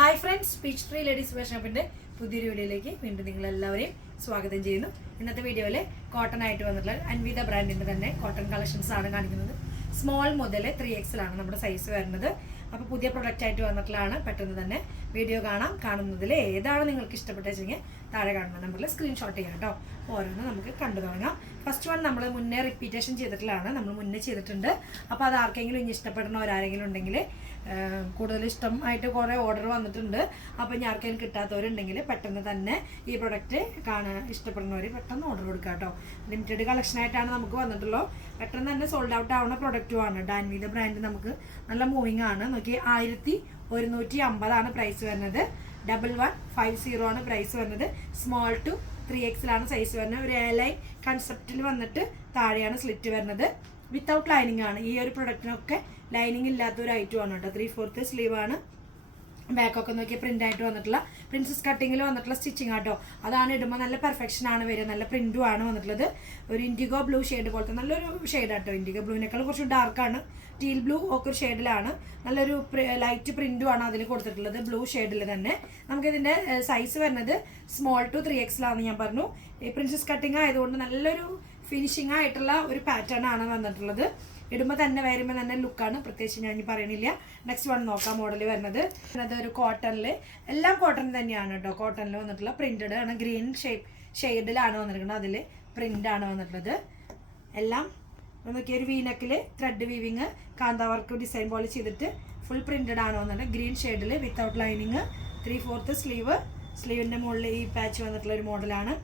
Hi friends, peach tree ladies fashion ഷോപ്പിന്റെ പുതിയൊരു വീഡിയോയിലേക്ക് വീണ്ടും നിങ്ങളെല്ലാവരെയും സ്വാഗതം ചെയ്യുന്നു. ഇന്നത്തെ വീഡിയോയിൽ കോട്ടൺ ആയിട്ട് വന്നിട്ടുള്ള അൻവിത ബ്രാൻഡിന്റെ തന്നെ കോട്ടൺ കളക്ഷൻസ് ആണ് കാണിക്കുന്നത്. സ്മോൾ മുതൽ 3XL ആണ് നമ്മുടെ സൈസ് വരുന്നത്. അപ്പോൾ പുതിയ പ്രൊഡക്റ്റ് ആയിട്ട് വന്നിട്ടുള്ളതാണ്. പെട്ടെന്ന് തന്നെ വീഡിയോ കാണുന്നതിൽ ഏതാണ് നിങ്ങൾക്ക് ഇഷ്ടപ്പെട്ടെങ്കിൽ താഴെ കാണുന്ന നമ്പറിൽ സ്ക്രീൻഷോട്ട് ചെയ്യാം കേട്ടോ. ഓരോന്ന് നമുക്ക് കണ്ടു തുടങ്ങാം. ഫസ്റ്റ് വൺ നമ്മൾ മുന്നേ റിപ്പീറ്റേഷൻ ചെയ്തിട്ടുള്ളതാണ്, നമ്മൾ മുന്നേ ചെയ്തിട്ടുണ്ട്. അപ്പോൾ അത് ആർക്കെങ്കിലും ഇനി ഇഷ്ടപ്പെടുന്നവരാരെങ്കിലും ഉണ്ടെങ്കിൽ കൂടുതൽ ഇഷ്ടമായിട്ട് കുറേ ഓർഡർ വന്നിട്ടുണ്ട്. അപ്പോൾ ഇനി ആർക്കെങ്കിലും കിട്ടാത്തവരുണ്ടെങ്കിൽ പെട്ടെന്ന് തന്നെ ഈ പ്രൊഡക്റ്റ് ഇഷ്ടപ്പെടുന്നവർ പെട്ടെന്ന് ഓർഡർ കൊടുക്കുക കേട്ടോ. ലിമിറ്റഡ് കളക്ഷനായിട്ടാണ് നമുക്ക് വന്നിട്ടുള്ളൂ. പെട്ടെന്ന് തന്നെ സോൾഡ് ഔട്ട് ആവുന്ന പ്രൊഡക്റ്റുമാണ്. അൻവിത ബ്രാൻഡ് നമുക്ക് നല്ല മൂവിങ് ആണ്. നോക്കി 1150 ആണ് പ്രൈസ് വരുന്നത്. 1150 ആണ് പ്രൈസ് വരുന്നത്. സ്മോൾ ടു 3XL ആണ് സൈസ് വരുന്നത്. ഒരു എയർലൈൻ കൺസെപ്റ്റിൽ വന്നിട്ട് താഴെയാണ് സ്ലിറ്റ് വരുന്നത്. വിത്തൗട്ട് ലൈനിങ് ആണ്. ഈ ഒരു പ്രൊഡക്റ്റിനൊക്കെ ലൈനിങ് ഇല്ലാത്ത ഒരു ഐറ്റം ആണ് കേട്ടോ. 3/4 സ്ലീവ് ആണ്. ബാക്കൊക്കെ നോക്കിയ പ്രിന്റ് ആയിട്ട് വന്നിട്ടുള്ള പ്രിൻസസ് കട്ടിങ്ങിൽ വന്നിട്ടുള്ള സ്റ്റിച്ചിങ് ആട്ടോ. അതാണ് ഇടുമ്പോൾ നല്ല പെർഫെക്ഷൻ ആണ് വരിക. നല്ല പ്രിന്റും ആണ് വന്നിട്ടുള്ളത്. ഒരു ഇൻഡിഗോ ബ്ലൂ ഷെയ്ഡ് പോലത്തെ നല്ലൊരു ഷെയ്ഡ് ആട്ടോ. ഇൻഡിഗോ ബ്ലൂവിനേക്കാൾ കുറച്ച് ഡാർക്കാണ്. ടീൽ ബ്ലൂ ഒക്കെ ഒരു ഷെയ്ഡിലാണ്. നല്ലൊരു ലൈറ്റ് പ്രിന്റും ആണ് അതിൽ കൊടുത്തിട്ടുള്ളത്. ബ്ലൂ ഷെയ്ഡിൽ തന്നെ. നമുക്കിതിന്റെ സൈസ് വരുന്നത് സ്മോൾ ടു 3XL ആണെന്ന് ഞാൻ പറഞ്ഞു. ഈ പ്രിൻസസ് കട്ടിങ് ആയതുകൊണ്ട് നല്ലൊരു ഫിനിഷിംഗ് ആയിട്ടുള്ള ഒരു പാറ്റേൺ ആണ് വന്നിട്ടുള്ളത്. ഇടുമ്പോൾ തന്നെ വരുമ്പോൾ തന്നെ ലുക്കാണ്. പ്രത്യേകിച്ച് ഞാൻ ഇനി പറയണില്ല. നെക്സ്റ്റ് വൺ നോക്കാം. മോഡൽ വരുന്നത് ഒരു കോട്ടണിൽ, എല്ലാം കോട്ടൺ തന്നെയാണ് കേട്ടോ. കോട്ടണിൽ വന്നിട്ടുള്ള പ്രിന്റഡ് ആണ്. ഗ്രീൻ ഷെയ്ഡിലാണ് വന്നിരിക്കുന്നത്. അതിൽ പ്രിന്റ് ആണ് വന്നിട്ടുള്ളത്. എല്ലാം നോക്കിയ ഒരു വീനക്കിൽ ത്രെഡ് വീവിങ് കാന്ത വർക്ക് ഡിസൈൻ പോലെ ചെയ്തിട്ട് ഫുൾ പ്രിന്റഡ് ആണ് വന്നിട്ടുള്ളത്. ഗ്രീൻ ഷെയ്ഡിൽ വിത്തൗട്ട് ലൈനിങ് 3/4 സ്ലീവിന്റെ മുകളിൽ ഈ പാച്ച് വന്നിട്ടുള്ള ഒരു മോഡലാണ്.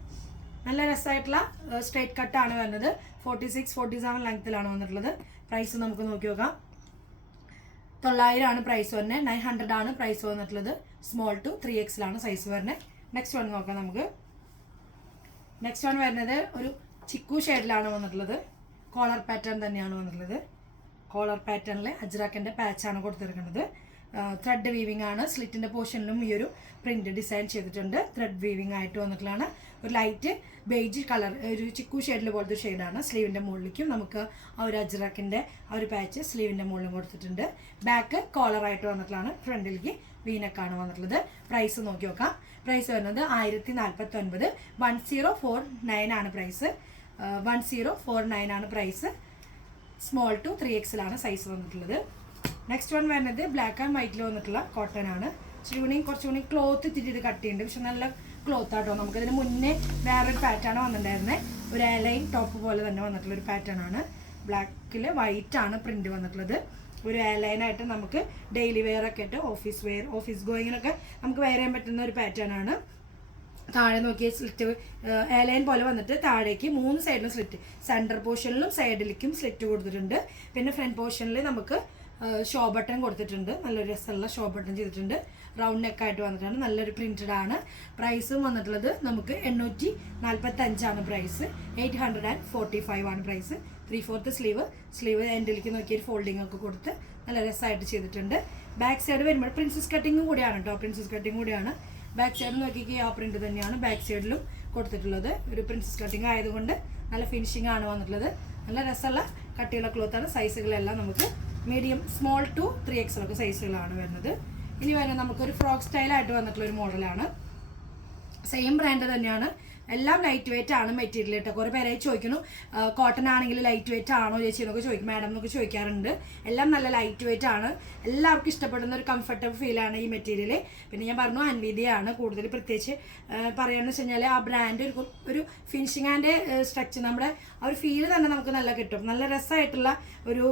നല്ല രസമായിട്ടുള്ള സ്ട്രേറ്റ് കട്ടാണ് വരുന്നത്. 46-47 ലെങ്ത്തിലാണ് വന്നിട്ടുള്ളത്. പ്രൈസ് നമുക്ക് നോക്കി നോക്കാം. 900 ആണ് പ്രൈസ് വരുന്നത്. 900 ആണ് പ്രൈസ് വന്നിട്ടുള്ളത്. സ്മോൾ ടു 3XL ആണ് സൈസ് വരുന്നത്. നെക്സ്റ്റ് വൺ നോക്കാം നമുക്ക്. നെക്സ്റ്റ് വൺ വരുന്നത് ഒരു ചിക്കു ഷെയ്ഡിലാണ് വന്നിട്ടുള്ളത്. കോളർ പാറ്റേൺ തന്നെയാണ് വന്നിട്ടുള്ളത്. കോളർ പാറ്റേണിൽ അജ്രാക്കിന്റെ പാച്ചാണ് കൊടുത്തിരിക്കുന്നത്. ത്രെഡ് വീവിംഗ് ആണ്. സ്ലിറ്റിന്റെ പോർഷനിലും ഈ ഒരു പ്രിന്റ് ഡിസൈൻ ചെയ്തിട്ടുണ്ട്. ത്രെഡ് വീവിംഗ് ആയിട്ട് വന്നിട്ടുള്ളതാണ്. ഒരു ലൈറ്റ് ബേജ് കളർ, ഒരു ചിക്കു ഷെയ്ഡിൽ പോലത്തെ ഷെയ്ഡാണ്. സ്ലീവിന്റെ മുകളിലേക്കും നമുക്ക് ആ ഒരു അജ്രാക്കിന്റെ ആ ഒരു പാച്ച് സ്ലീവിന്റെ മുകളിലും കൊടുത്തിട്ടുണ്ട്. ബാക്ക് കോളർ ആയിട്ട് വന്നിട്ടുള്ളതാണ്. ഫ്രണ്ടിലേക്ക് വീനക്കാണ് വന്നിട്ടുള്ളത്. പ്രൈസ് നോക്കി നോക്കാം. പ്രൈസ് വരുന്നത് 1049. 1049 ആണ് പ്രൈസ്. 1049 ആണ് പ്രൈസ്. സ്മോൾ ടു 3XL ആണ് സൈസ് വന്നിട്ടുള്ളത്. നെക്സ്റ്റ് വൺ വരുന്നത് ബ്ലാക്ക് ആൻഡ് വൈറ്റിൽ വന്നിട്ടുള്ള കോട്ടൺ ആണ്. കുറച്ചുകൂടി ക്ലോത്ത് ഇത്തിരി ഇത് കട്ട് ചെയ്യുന്നുണ്ട്. പക്ഷെ നല്ല ക്ലോത്ത് ആട്ടോ. നമുക്കതിന് മുന്നേ വേറൊരു പാറ്റേൺ വന്നിട്ടുണ്ടായിരുന്നത്. ഒരു എയർലൈൻ ടോപ്പ് പോലെ തന്നെ വന്നിട്ടുള്ള ഒരു പാറ്റേൺ ആണ്. ബ്ലാക്കിൽ വൈറ്റ് ആണ് പ്രിന്റ് വന്നിട്ടുള്ളത്. ഒരു എയർലൈൻ ആയിട്ട് നമുക്ക് ഡെയിലി വെയർ ഒക്കെ ആയിട്ട് ഓഫീസ് ഗോയിങ്ങിനൊക്കെ നമുക്ക് വെയർ ചെയ്യാൻ പറ്റുന്ന ഒരു പാറ്റേൺ ആണ്. താഴെ നോക്കിയ സ്ലിറ്റ് എയർലൈൻ പോലെ വന്നിട്ട് താഴേക്ക് 3 സൈഡിലും സ്ലിറ്റ്, സെൻറ്റർ പോർഷനിലും സൈഡിലേക്കും സ്ലിറ്റ് കൊടുത്തിട്ടുണ്ട്. പിന്നെ ഫ്രണ്ട് പോർഷനിൽ നമുക്ക് ഷോ ബട്ടൺ കൊടുത്തിട്ടുണ്ട്. നല്ലൊരു രസമുള്ള ഷോ ബട്ടൺ ചെയ്തിട്ടുണ്ട്. റൗണ്ട് നെക്ക് ആയിട്ട് വന്നിട്ടാണ്. നല്ലൊരു പ്രിന്റഡ് ആണ്. പ്രൈസും വന്നിട്ടുള്ളത് നമുക്ക് 845 ആണ് പ്രൈസ്. 845 ആണ് പ്രൈസ്. 3/4 സ്ലീവ് എൻഡിലേക്ക് നോക്കിയൊരു ഫോൾഡിംഗ് ഒക്കെ കൊടുത്ത് നല്ല രസമായിട്ട് ചെയ്തിട്ടുണ്ട്. ബാക്ക് സൈഡ് വരുമ്പോൾ പ്രിൻസസ് കട്ടിങ്ങും കൂടിയാണ് കേട്ടോ. പ്രിൻസസ് കട്ടിങ് കൂടിയാണ്. ബാക്ക് സൈഡ് നോക്കിക്കുക, ആ പ്രിന്റ് തന്നെയാണ് ബാക്ക് സൈഡിലും കൊടുത്തിട്ടുള്ളത്. ഒരു പ്രിൻസസ് കട്ടിങ് ആയതുകൊണ്ട് നല്ല ഫിനിഷിംഗ് ആണ് വന്നിട്ടുള്ളത്. നല്ല രസമുള്ള കട്ടിയുള്ള ക്ലോത്താണ്. സൈസുകളെല്ലാം നമുക്ക് മീഡിയം, സ്മോൾ ടു 3XL ഒക്കെ സൈസുകളാണ് വരുന്നത്. ഇനി വരുന്നത് നമുക്കൊരു ഫ്രോക്ക് സ്റ്റൈലായിട്ട് വന്നിട്ടുള്ള ഒരു മോഡലാണ്. സെയിം ബ്രാൻഡ് തന്നെയാണ്. എല്ലാം ലൈറ്റ് വെയിറ്റ് ആണ് മെറ്റീരിയൽ കേട്ടോ. കുറേ പേരായി ചോദിക്കുന്നു കോട്ടൺ ആണെങ്കിൽ ലൈറ്റ് വെയിറ്റ് ആണോ ചേച്ചി എന്നൊക്കെ ചോദിക്കും. മാഡം എന്നൊക്കെ ചോദിക്കാറുണ്ട്. എല്ലാം നല്ല ലൈറ്റ് വെയിറ്റ് ആണ്. എല്ലാവർക്കും ഇഷ്ടപ്പെടുന്ന ഒരു കംഫർട്ടബിൾ ഫീലാണ് ഈ മെറ്റീരിയൽ. പിന്നെ ഞാൻ പറഞ്ഞു അൻവിതയാണ് കൂടുതൽ പ്രത്യേകിച്ച് പറയുകയെന്ന് വെച്ച് കഴിഞ്ഞാൽ ആ ബ്രാൻഡ് ഒരു ഫിനിഷിങ് ആൻഡ് സ്ട്രക്ചർ, നമ്മുടെ ആ ഒരു ഫീല് തന്നെ നമുക്ക് നല്ല കിട്ടും. നല്ല രസമായിട്ടുള്ള ഒരു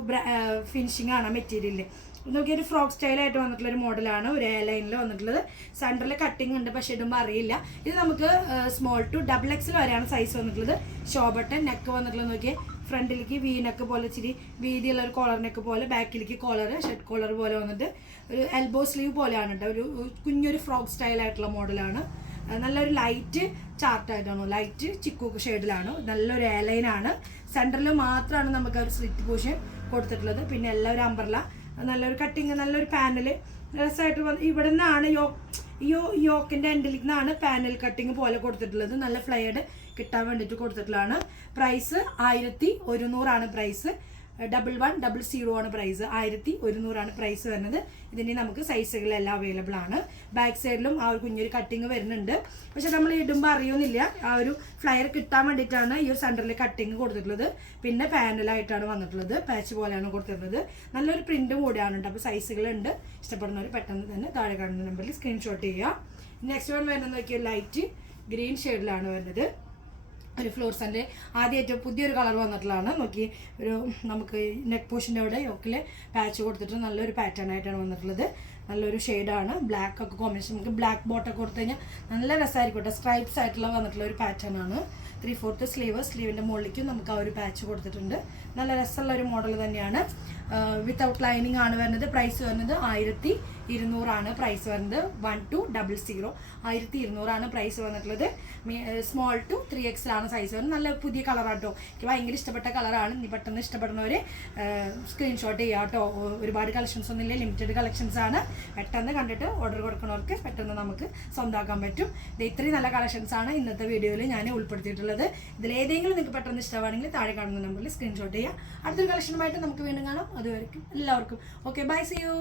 ഫിനിഷിംഗ് ആണ് മെറ്റീരിയലിൽ. നോക്കിയൊരു ഫ്രോക്ക് സ്റ്റൈലായിട്ട് വന്നിട്ടുള്ള ഒരു മോഡലാണ്. ഒരു എയർ ലൈനിൽ വന്നിട്ടുള്ളത്. സെൻറ്ററിൽ കട്ടിങ് ഉണ്ട്, പക്ഷെ ഇടുമ്പോൾ അറിയില്ല. ഇത് നമുക്ക് സ്മോൾ ടു XXL വരെയാണ് സൈസ് വന്നിട്ടുള്ളത്. ഷോ ബട്ടൺ നെക്ക് വന്നിട്ടുള്ളത് നോക്കിയാൽ ഫ്രണ്ടിലേക്ക് വി നെക്ക് പോലെ ഇച്ചിരി വീതിയുള്ള ഒരു കോളർ നെക്ക് പോലെ, ബാക്കിലേക്ക് കോളർ ഷർട്ട് കോളർ പോലെ വന്നിട്ട് ഒരു എൽബോ സ്ലീവ് പോലെയാണ് കേട്ടോ. ഒരു കുഞ്ഞൊരു ഫ്രോക്ക് സ്റ്റൈലായിട്ടുള്ള മോഡലാണ്. നല്ലൊരു ലൈറ്റ് ചാർട്ടായിട്ടാണോ, ലൈറ്റ് ചിക്കു ഷെയ്ഡിലാണ്. നല്ലൊരു എയർലൈനാണ്. സെൻറ്ററിൽ മാത്രമാണ് നമുക്ക് ഒരു സ്ലിറ്റ് പോർഷൻ കൊടുത്തിട്ടുള്ളത്. പിന്നെ എല്ലാം ഒരു അംബ്രല, നല്ലൊരു കട്ടിങ്, നല്ലൊരു പാനൽ രസമായിട്ട് ഇവിടെ നിന്നാണ് യോക്കിൻ്റെ എൻഡിലേക്ക് നിന്നാണ് പാനൽ കട്ടിങ് പോലെ കൊടുത്തിട്ടുള്ളത്. നല്ല ഫ്ലെയർഡ് കിട്ടാൻ വേണ്ടിയിട്ട് കൊടുത്തിട്ടുള്ളതാണ്. പ്രൈസ് 1100 ആണ് പ്രൈസ്. 1100 ആണ് പ്രൈസ്. 1100 പ്രൈസ് വരുന്നത്. ഇതിൻ്റെ നമുക്ക് സൈസുകളെല്ലാം അവൈലബിൾ ആണ്. ബാക്ക് സൈഡിലും ആ ഒരു കുഞ്ഞൊരു കട്ടിങ് വരുന്നുണ്ട്. പക്ഷെ നമ്മൾ ഇടുമ്പോൾ അറിയുന്നില്ല. ആ ഒരു ഫ്ലയർ കിട്ടാൻ വേണ്ടിയിട്ടാണ് ഈ ഒരു സെൻറ്ററിൽ കട്ടിങ് കൊടുത്തിട്ടുള്ളത്. പിന്നെ പാനലായിട്ടാണ് വന്നിട്ടുള്ളത്. പാച്ച് പോലെയാണ് കൊടുത്തിട്ടുള്ളത്. നല്ലൊരു പ്രിൻറ്റും കൂടിയാണ് കേട്ടോ. അപ്പോൾ സൈസുകളുണ്ട്. ഇഷ്ടപ്പെടുന്നവർ പെട്ടെന്ന് തന്നെ താഴെ കാണുന്ന നമ്പറിൽ സ്ക്രീൻഷോട്ട് ചെയ്യുക. നെക്സ്റ്റ് വൺ വരുന്നത് നോക്കിയാൽ ലൈറ്റ് ഗ്രീൻ ഷെയ്ഡിലാണ് വരുന്നത്. ഒരു ഫ്ലോർസിൻ്റെ ആദ്യമായിട്ട് പുതിയൊരു കളർ വന്നിട്ടുള്ളതാണ്. നോക്കി ഒരു നമുക്ക് നെക്ക് പോഷൻ്റെ അവിടെ യോക്കിൽ പാച്ച് കൊടുത്തിട്ട് നല്ലൊരു പാറ്റേൺ ആയിട്ടാണ് വന്നിട്ടുള്ളത്. നല്ലൊരു ഷെയ്ഡാണ്. ബ്ലാക്ക് ഒക്കെ കോമ്പിനേഷൻ. നമുക്ക് ബ്ലാക്ക് ബോട്ടൊക്കെ കൊടുത്തു കഴിഞ്ഞാൽ നല്ല രസമായിരിക്കും കേട്ടോ. സ്ട്രൈപ്സ് ആയിട്ടുള്ള വന്നിട്ടുള്ള ഒരു പാറ്റേൺ ആണ്. 3/4 സ്ലീവിൻ്റെ മുകളിലേക്കും നമുക്ക് ആ ഒരു പാച്ച് കൊടുത്തിട്ടുണ്ട്. നല്ല രസമുള്ള ഒരു മോഡൽ തന്നെയാണ്. വിത്തൗട്ട് ലൈനിങ് ആണ് വരുന്നത്. പ്രൈസ് വരുന്നത് 1200 പ്രൈസ് വരുന്നത്. 1200 1200 പ്രൈസ് വന്നിട്ടുള്ളത്. സ്മോൾ ടു 3XL ആണ് സൈസ് വരുന്നത്. നല്ല പുതിയ കളറാട്ടോ. എനിക്ക് ഭയങ്കര ഇഷ്ടപ്പെട്ട കളറാണ്. ഇനി പെട്ടെന്ന് ഇഷ്ടപ്പെടുന്നവർ സ്ക്രീൻഷോട്ട് ചെയ്യുക കേട്ടോ. ഒരുപാട് കളക്ഷൻസ് ഒന്നുമില്ല, ലിമിറ്റഡ് കളക്ഷൻസ് ആണ്. പെട്ടെന്ന് കണ്ടിട്ട് ഓർഡർ കൊടുക്കുന്നവർക്ക് പെട്ടെന്ന് നമുക്ക് സ്വന്തമാക്കാൻ പറ്റും. ഇത് ഇത്രയും നല്ല കളക്ഷൻസ് ആണ് ഇന്നത്തെ വീഡിയോയിൽ ഞാൻ ഉൾപ്പെടുത്തിയിട്ടുള്ളത്. ഇതിലേതെങ്കിലും നിങ്ങൾക്ക് പെട്ടെന്ന് ഇഷ്ടമാണെങ്കിൽ താഴെ കാണുന്ന നമ്പറിൽ സ്ക്രീൻഷോട്ട് ചെയ്യുക. അടുത്തൊരു കളക്ഷനുമായിട്ട് നമുക്ക് വീണ്ടും കാണാം. അതുവരെയും എല്ലാവർക്കും ഓക്കെ, ബൈ, സീ യു.